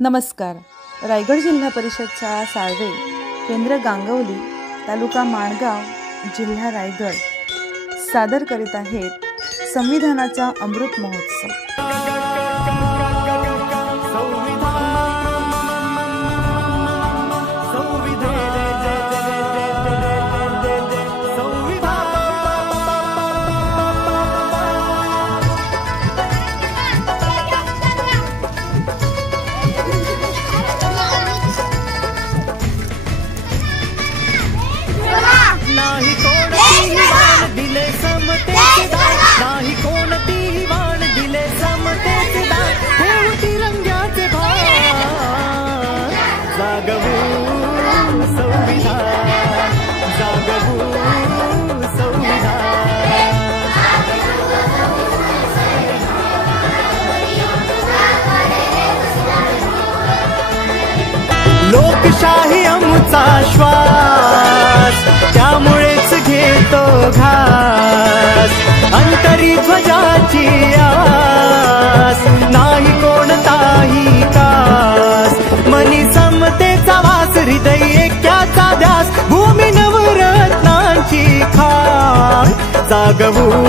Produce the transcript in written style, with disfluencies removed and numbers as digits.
नमस्कार. रायगड जिल्हा परिषदच्या साळवे, केंद्र गांगवली, तालुका माणगाव, जिल्हा रायगड सादर करीत आहेत संविधानाचा अमृत महोत्सव. नाही कोणतीही वाण दिले समतेचे दान, ठेवू तिरंग्याचे भान, जागवू संविधान, जागवू संविधान. लोकशाही आमचा श्वास, त्यामुळेच घेतो घास, अंतरी ध्वजाची आस, नाही कोणताही कास, मनी समतेचा वास, हृदय ऐक्याचा ध्यास, भूमी नवरत्नांची खाण, जागवू